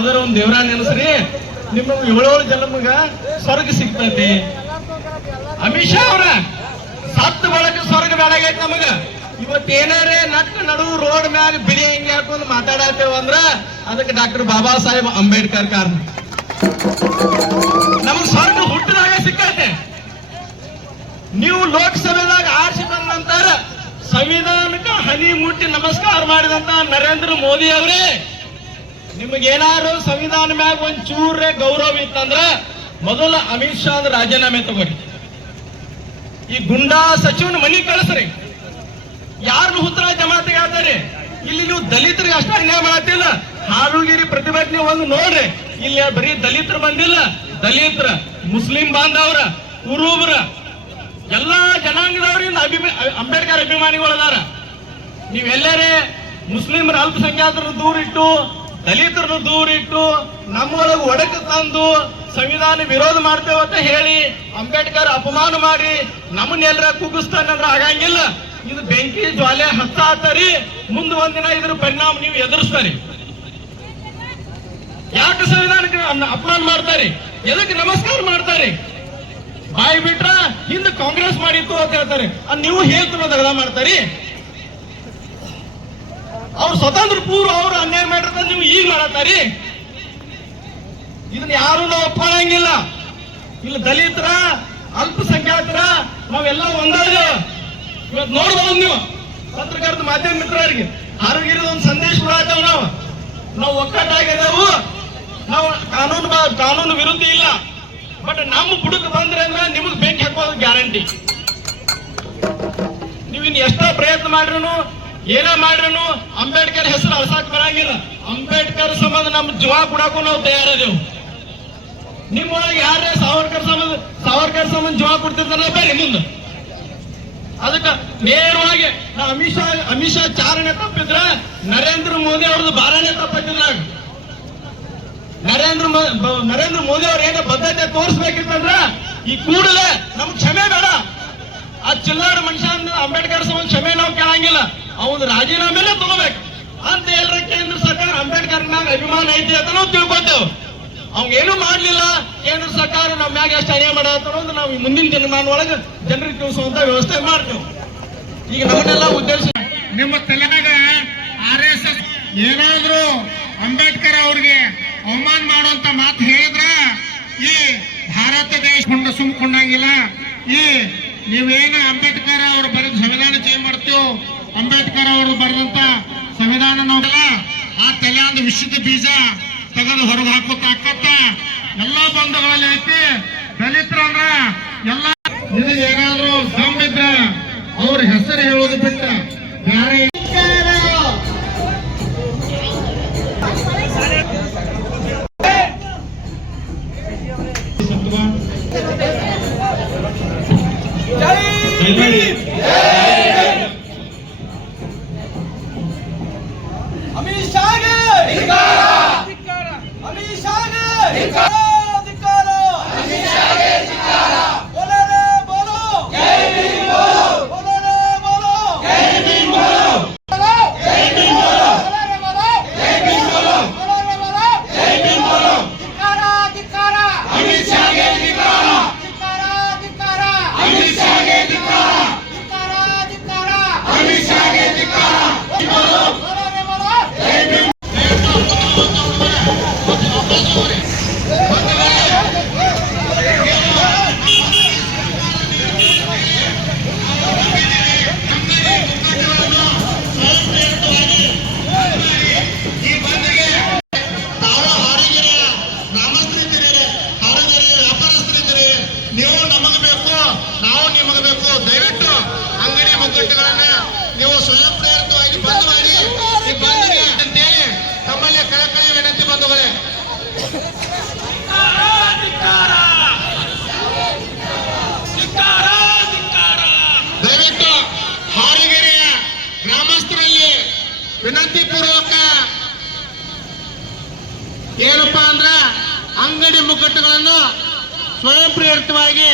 ಅದರ ಒಂದು ದೇವ್ರ ನೆನಸ್ರಿ ನಿಮ್ಮ ಏಳೇಳು ಜನ್ಮಗ ಸ್ವರ್ಗ ಸಿಗ್ತೈತಿ. ಅಮಿತ್ ಶಾ ಅವ್ರ ಸತ್ತ ಬಳಕ ಸ್ವರ್ಗ ಬೇಡಾಗೈತಿ ನಮಗ. ಇವತ್ತೇನಾರೇ ನಟ್ ನಡು ರೋಡ್ ಮ್ಯಾಲ ಬಿಳಿ ಹೆಂಗೆ ಹಾಕೊಂಡು ಮಾತಾಡತ್ತೇವ ಅಂದ್ರ ಅದಕ್ಕೆ ಡಾಕ್ಟರ್ ಬಾಬಾ ಸಾಹೇಬ್ ಅಂಬೇಡ್ಕರ್ ಕಾರಣ. ನಮಗ್ ಸ್ವರ್ಗ ಹುಟ್ಟದಾಗ ಸಿಕ್ಕೈತೆ. ನೀವು ಲೋಕಸಭೆದಾಗ ಆರಿಸಿ ಬಂದ ನಂತರ ಸಂವಿಧಾನಕ್ಕೆ ಹನಿ ಮುಟ್ಟಿ ನಮಸ್ಕಾರ ಮಾಡಿದಂತ ನರೇಂದ್ರ ಮೋದಿ ಅವರೇ. ನಿಮಗೇನಾದ್ರು ಸಂವಿಧಾನ ಮ್ಯಾಗ ಒಂದ್ ಚೂರೇ ಗೌರವ ಇತ್ತಂದ್ರ ಮೊದಲ ಅಮಿತ್ ಶಾ ಅಂದ್ರೆ ರಾಜೀನಾಮೆ ತಗೋರಿ ಈ ಗುಂಡಾ ಸಚಿವನ ಮನಿ ಕಳಿಸ್ರಿ. ಯಾರು ಹುತ್ರ ಜಮಾತಿಗೆ ಆತಾರೆ ಇಲ್ಲಿ ನೀವು ದಲಿತರಿಗೆ ಅಷ್ಟ ಅನ್ಯಾಯ ಮಾಡತ್ತಿಲ್ಲ. ಹಾಲುಗಿರಿ ಪ್ರತಿಭಟನೆ ಒಂದು ನೋಡ್ರಿ. ಇಲ್ಲಿ ಬರೀ ದಲಿತರು ಬಂದಿಲ್ಲ. ದಲಿತರ, ಮುಸ್ಲಿಂ ಬಾಂಧವ್ರ, ಕುರುಬ್ರ, ಎಲ್ಲಾ ಜನಾಂಗದವರಿಂದ ಅಭಿಮ, ಅಂಬೇಡ್ಕರ್ ಅಭಿಮಾನಿಗಳು ಅದಾರ ನೀವೆಲ್ಲರೇ ಮುಸ್ಲಿಮರ ದೂರ ದೂರಿಟ್ಟು ದಲಿತರನ್ನು ದೂರಿಟ್ಟು ನಮ್ಮೊಳಗೆ ಒಡಕು ತಂದು ಸಂವಿಧಾನ ವಿರೋಧ ಮಾಡ್ತೇವೆ ಅಂತ ಹೇಳಿ ಅಂಬೇಡ್ಕರ್ ಅಪಮಾನ ಮಾಡಿ ನಮ್ಮನ್ನೆಲ್ಲರ ಕುಗ್ಗಿಸ್ತಾನಂದ್ರೆ ಆಗಂಗಿಲ್ಲ. ಇದು ಬೆಂಕಿ, ಜ್ವಾಲೆ ಹತ್ತಾತರಿ. ಮುಂದೆ ಒಂದಿನ ಇದ್ರ ಪರಿಣಾಮ ನೀವು ಎದುರಿಸ್ತಾರಿ. ಯಾಕೆ ಸಂವಿಧಾನಕ್ಕೆ ಅಪಮಾನ ಮಾಡ್ತಾರೆ? ಎದಕ್ಕೆ ನಮಸ್ಕಾರ ಮಾಡ್ತಾರೆ? ಬಾಯಿ ಬಿಟ್ರ ಹಿಂದೆ ಕಾಂಗ್ರೆಸ್ ಮಾಡಿತ್ತು ಅಂತ ಹೇಳ್ತಾರೆ. ನೀವು ಹೇಳ್ತಿರೋ ಮಾಡ್ತಾರಿ? ಅವ್ರು ಸ್ವತಂತ್ರ ಪೂರ್ವ ಅವ್ರು ಅನ್ಯಾಯ ಮಾಡಿರ್ತಾರೆ ನೀವು ಈಗ ಮಾಡತ್ತಾರಿ ಇದನ್ನ ಯಾರು ನಾವು ಒಪ್ಕೊಳ್ಳಂಗಿಲ್ಲ. ಇಲ್ಲಿ ದಲಿತರ, ಅಲ್ಪಸಂಖ್ಯಾತರ, ನಾವೆಲ್ಲ ಒಂದಾದ ಇವತ್ತು ನೋಡ್ಬೋದು ನೀವು. ಪತ್ರಕರ್ತ ಮಾಧ್ಯಮ ಮಿತ್ರರಿಗೆ. ಆರೋಗ್ಯದ ಒಂದು ಸಂದೇಶ ಕೊಡತ್ತೇವೆ ನಾವು. ನಾವು ಒಕ್ಕಟ್ಟಾಗಿದ್ದೇವು. ನಾವು ಕಾನೂನು ಕಾನೂನು ವಿರುದ್ಧ ಇಲ್ಲ. ಬಟ್ ನಮ್ಮ ಬುಡಕ್ ಬಂದ್ರೆ ಅಂದ್ರೆ ನಿಮಗೆ ಬೆಂಕಿ ಹಾಕೋದು ಗ್ಯಾರಂಟಿ. ನೀವು ಇನ್ ಎಷ್ಟೋ ಪ್ರಯತ್ನ ಮಾಡ್ರು ಏನೇ ಮಾಡ್ರು ಅಂಬೇಡ್ಕರ್ ಹೆಸರು ಅಳ್ಸಾಕ್ ಬರಂಗಿಲ್ಲ. ಅಂಬೇಡ್ಕರ್ ಸಂಬಂಧ ನಮ್ ಜೀವ ಕೊಡಕ್ಕೂ ನಾವು ತಯಾರದೇವು. ನಿಮ್ಮೊಳಗೆ ಯಾರೇ ಸಾವರ್ಕರ್ ಸಂಬಂಧ ಸಾವರ್ಕರ್ ಸಂಬಂಧ ಜೀವ ಕೊಡ್ತಿರ್ತಾರ ಬೇರೆ ಮುಂದ. ಅದಕ್ಕೆ ನೇರವಾಗಿ ನಾ ಅಮಿತ್ ಶಾ ಅಮಿತ್ ಶಾ ಚಾರಣೆ ತಪ್ಪಿದ್ರ ನರೇಂದ್ರ ಮೋದಿ ಅವ್ರದ್ದು ಬಾರನೇ ತಪ್ಪಿದ್ರ ನರೇಂದ್ರ ನರೇಂದ್ರ ಮೋದಿ ಅವ್ರ ಏನ ಬದ್ಧತೆ ತೋರಿಸ್ಬೇಕಿತ್ತಂದ್ರ ಈ ಕೂಡಲೇ ನಮ್ಗೆ ಕ್ಷಮೆ ಬೇಡ. ಆ ಚಿಲ್ಲಾಡ ಮನುಷ್ಯ ಅಂಬೇಡ್ಕರ್ ಸಂಬಂಧ ಕ್ಷಮೆ ನಾವು ಕೇಳಂಗಿಲ್ಲ. ಅವನು ರಾಜೀನಾಮೆನೇ ತಗೋಬೇಕು. ಅಂತ ಹೇಳ್ರ ಕೇಂದ್ರ ಸರ್ಕಾರ, ಅಂಬೇಡ್ಕರ್ ಮ್ಯಾಗ ಅಭಿಮಾನ ಐತಿ ಅಂತ ನಾವು ತಿಳ್ಕೊತೇವ್ ಏನು ಮಾಡ್ಲಿಲ್ಲ, ಕೇಂದ್ರ ಸರ್ಕಾರ ನಮ್ಮ ಮ್ಯಾಗ ಎಷ್ಟು ಅನ್ಯಾಯ ಮಾಡತ್ತಾರ ಅಂತ ನಾವು ಮುಂದಿನ ದಿನಮಾನ ಒಳಗೆ ಜನರಿಗೆ ತಿಳಿಸುವಂತ ವ್ಯವಸ್ಥೆ ಮಾಡ್ತೇವೆ. ಈಗ ನಮ್ಮನ್ನೆಲ್ಲ ಉದ್ದೇಶ ನಿಮ್ಮ ತಲೆನಾಗ ಆರ್ ಎಸ್ ಎಸ್ ಏನಾದ್ರೂ ಅಂಬೇಡ್ಕರ್ ಅವ್ರಿಗೆ ಅವಮಾನ ಮಾಡುವಂತ ಮಾತು ಹೇಳಿದ್ರ ಈ ಭಾರತ ದೇಶ ಕೊಂಡ ಸುಮ್ಕೊಂಡಂಗಿಲ್ಲ. ಈ ನೀವೇನು ಅಂಬೇಡ್ಕರ್ ಅವರು ಬರೆದ ಸಂವಿಧಾನ ಚೇಂಜ್ ಮಾಡ್ತೀವೋ ಅಂಬೇಡ್ಕರ್ ಅವರು ಬರೆದಂತ ಸಂವಿಧಾನ ನೋಡಲ್ಲ ಆ ವಿಷದ ಬೀಜ ತೆಗೆದು ಹೊರಗೆ ಹಾಕೋ ತಾಕತ್ತ ಎಲ್ಲಾ ಬಂಧುಗಳಲ್ಲಿ ಐತಿ. ದಲಿತ್ರ ಅಂದ್ರ ಎಲ್ಲ ಇದು ಏನಾದ್ರೂ ದಮ್ಮಿದ್ರ ಅವ್ರ ಹೆಸರು ಹೇಳೋದು ಬಿಟ್ಟ. ಬೇರೆ ಅಮಿತ್ ಸ್ವಯಂ ಪ್ರೇರಿತವಾಗಿ ಬಂದ್ ಮಾಡಿ ಈ ಬಂದಿಗೆ ಅಂತೇಳಿ ತಮ್ಮಲ್ಲಿ ಕಳಕಳಿ ವಿನಂತಿ ಬಂಧುಗಳೇ. ದಯವಿಟ್ಟು ಹಾರಿಗೆರೆಯ ಗ್ರಾಮಸ್ಥರಲ್ಲಿ ವಿನಂತಿ ಪೂರ್ವಕ ಏನಪ್ಪಾ ಅಂದ್ರ ಅಂಗಡಿ ಮುಗ್ಗಟ್ಟುಗಳನ್ನು ಸ್ವಯಂ ಪ್ರೇರಿತವಾಗಿ